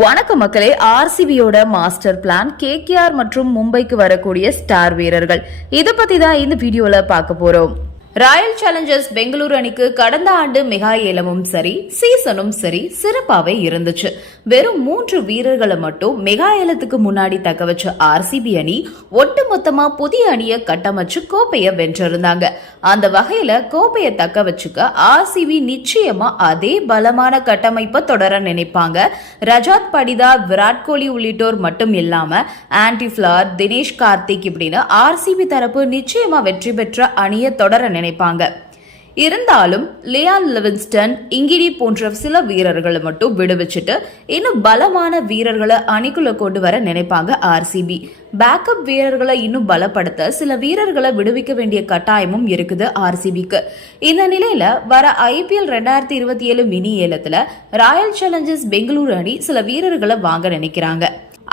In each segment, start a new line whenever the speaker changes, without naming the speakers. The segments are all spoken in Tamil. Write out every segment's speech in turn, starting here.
வணக்க மக்களே ஆர்சிபியோட மாஸ்டர் பிளான் கேகேஆர் மற்றும் மும்பைக்கு வரக்கூடிய ஸ்டார் வீரர்கள். இதை பத்தி தான் இந்த வீடியோல பார்க்க போறோம். ராயல் சேலஞ்சர்ஸ் பெங்களூரு அணிக்கு கடந்த ஆண்டு மெகா ஏலமும் சரி சீசனும் சரி சிறப்பாவே இருந்துச்சு. வெறும் மூன்று வீரர்களை மட்டும் மெகா ஏலத்துக்கு முன்னாடி தக்க வச்ச ஆர்சிபி அணி ஒட்டுமொத்தமா புதிய அணியை கட்டமைச்சு கோப்பையை வென்றிருந்தாங்க. அந்த வகையில கோப்பையை தக்க வச்சுக்க ஆர்சிபி நிச்சயமா அதே பலமான கட்டமைப்பை தொடர நினைப்பாங்க. ரஜாத் படிதா விராட் கோலி உள்ளிட்டோர் மட்டும் இல்லாம ஆன்டி ஃபிளார் தினேஷ் கார்த்திக் இப்படின்னு ஆர்சிபி தரப்பு நிச்சயமா வெற்றி பெற்ற அணியை தொடர நினைப்பாங்க. இருந்தாலும் லியான் லிவின்ஸ்டன் இங்கிடி போன்ற சில வீரர்களை மட்டும் விடுவிச்சுட்டு இன்னும் பலமான வீரர்களை அணிக்குள்ள கொண்டு வர நினைப்பாங்க ஆர்சிபி பேக்கப் வீரர்களை இன்னும் பலப்படுத்த சில வீரர்களை விடுவிக்க வேண்டிய கட்டாயமும் இருக்குது ஆர்சிபிக்கு இந்த நிலையில வர ஐபிஎல் ரெண்டாயிரத்தி இருபத்தி ஏழு மினி ஏலத்துல ராயல் சேலஞ்சர்ஸ் பெங்களூரு அணி சில வீரர்களை வாங்க நினைக்கிறாங்க.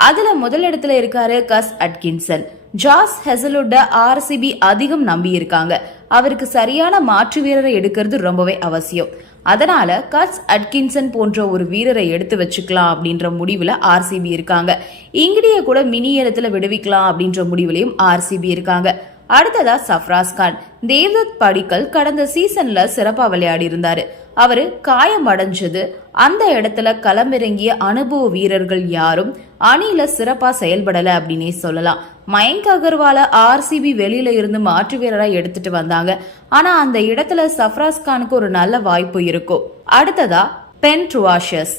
அதுல முதலிடத்துல இருக்காரு கஸ் அட்கின்சன் ஜாஸ் ஹெசலுட ஆர்சிபி அதிகம் நம்பி இருக்காங்க அவருக்கு சரியான மாற்று வீரரை எடுக்கிறது ரொம்பவே அவசியம். அதனால கட்ஸ் அட்கின்சன் போன்ற ஒரு வீரரை எடுத்து வச்சுக்கலாம் அப்படின்ற முடிவுல ஆர்சிபி இருக்காங்க. இங்கிடிய கூட மினி இடத்துல விடுவிக்கலாம் அப்படின்ற முடிவுலையும் ஆர்சிபி இருக்காங்க. அடுத்ததா சஃப்ராஸ் கான். தேவ்தத் படிக்கல் கடந்த சீசன்ல சிறப்பா விளையாடி இருந்தாரு. அவரு காயம் அடைஞ்சது அந்த இடத்துல களமிறங்கிய அனுபவ வீரர்கள் யாரும் அணியில சிறப்பா செயல்படல அப்படின்னே சொல்லலாம். மயங்க் அகர்வால ஆர்சிபி வெளியில இருந்து மாற்று வீரரா எடுத்துட்டு வந்தாங்க. ஆனா அந்த இடத்துல சஃப்ராஸ் கானுக்கு ஒரு நல்ல வாய்ப்பு இருக்கும் அடுத்ததா பென் ட்ருவாஷஸ்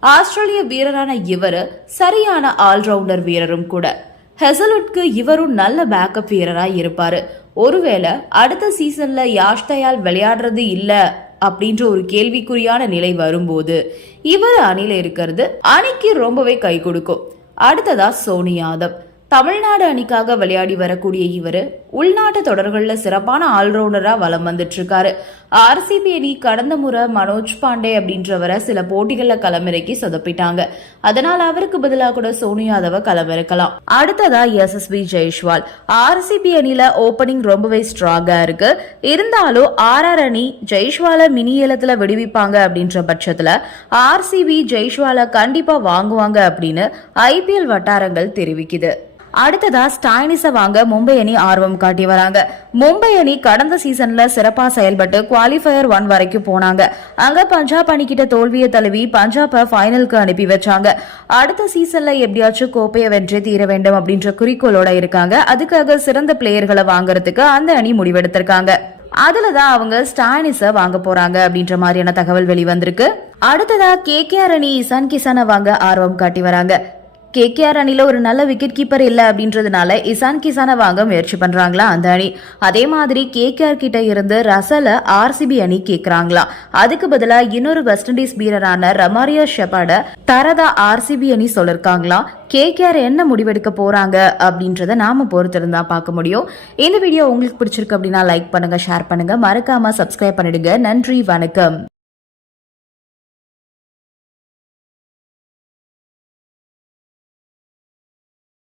ஆஸ்திரேலிய வீரரான இவரு சரியான ஆல்ரவுண்டர் வீரரும் கூட. ஹெசலுட்க்கு இவரும் நல்ல பேக்கப் வீரராக இருப்பாரு. ஒருவேளை அடுத்த சீசன்ல யாஷ்தயால் விளையாடுறது இல்லை அப்படின்ற ஒரு கேள்விக்குறியான நிலை வரும்போது இவர் அணில இருக்கிறது அணிக்கு ரொம்பவே கை கொடுக்கும். அடுத்ததா சோனி யாதவ். தமிழ்நாடு அணிக்காக விளையாடி வரக்கூடிய இவர் உள்நாட்டு தொடர்களில் சிறப்பான ஆல்ரவுண்டரா வலம் வந்துட்டு இருக்காரு ஆர்சிபி அணி கடந்த முறை மனோஜ் பாண்டே அப்படின்றவரை சில போட்டிகளில் களமிறக்கி சொதப்பிட்டாங்க. அதனால அவருக்கு பதிலாக கூட சோனி யாதவ களமிறக்கலாம். அடுத்ததா எஸ்எஸ்பி ஜெய்ஷ்வால் ஆர்சிபி அணியில் ஓபனிங் ரொம்பவே ஸ்ட்ராங்கா இருக்கு. இருந்தாலும் ஆர்ஆர் அணி ஜெய்ஷ்வாலை மினி ஏலத்துல விடுவிப்பாங்க அப்படின்ற பட்சத்துல ஆர்சிபி ஜெய்ஷ்வாலை கண்டிப்பா வாங்குவாங்க அப்படின்னு ஐபிஎல் வட்டாரங்கள் தெரிவிக்குது. அடுத்ததா ஸ்டாயினிஸ வாங்க மும்பை அணி ஆர்வம் காட்டி வராங்க. மும்பை அணி கடந்த சீசன்ல சிறப்பா செயல்பட்டு குவாலிஃபயர் ஒன் வரைக்கும் போனாங்க. அங்க பஞ்சாப் அணி கிட்ட தோல்வியை தழுவி பஞ்சாப ஃபைனலுக்கு அனுப்பி வச்சாங்க. அடுத்த சீசன்ல எப்படியாச்சும் கோப்பையை வென்றே தீர வேண்டும் அப்படின்ற குறிக்கோளோட இருக்காங்க. அதுக்காக சிறந்த பிளேயர்களை வாங்குறதுக்கு அந்த அணி முடிவெடுத்திருக்காங்க. அதுலதான் அவங்க ஸ்டானிஸ வாங்க போறாங்க அப்படின்ற மாதிரியான தகவல் வெளிவந்திருக்கு. அடுத்ததா கேகேஆர் அணி இசான் கிசான வாங்க ஆர்வம் காட்டி வராங்க. கேகேஆர் அணியில் ஒரு நல்ல விக்கெட் கீப்பர் இல்ல அப்படின்றதுனால இசான் கிசான வாங்க முயற்சி பண்றாங்களா அந்த அணி? அதே மாதிரி கேகேஆர் கிட்ட இருந்து ரசல ஆர்சிபி அணி கேக்குறாங்களா? அதுக்கு பதிலா இன்னொரு வெஸ்ட் இண்டீஸ் வீரரான ரமாரியா ஷெபாட தரதா ஆர்சிபி அணி சொல்லிருக்காங்களா? கேகேஆர் என்ன முடிவெடுக்க போறாங்க அப்படின்றத நாம பொறுத்திருந்தா பார்க்க முடியும். இந்த வீடியோ உங்களுக்கு பிடிச்சிருக்கு அப்படின்னா லைக் பண்ணுங்க ஷேர் பண்ணுங்க. மறக்காம சப்ஸ்கிரைப் பண்ணிடுங்க. நன்றி வணக்கம்.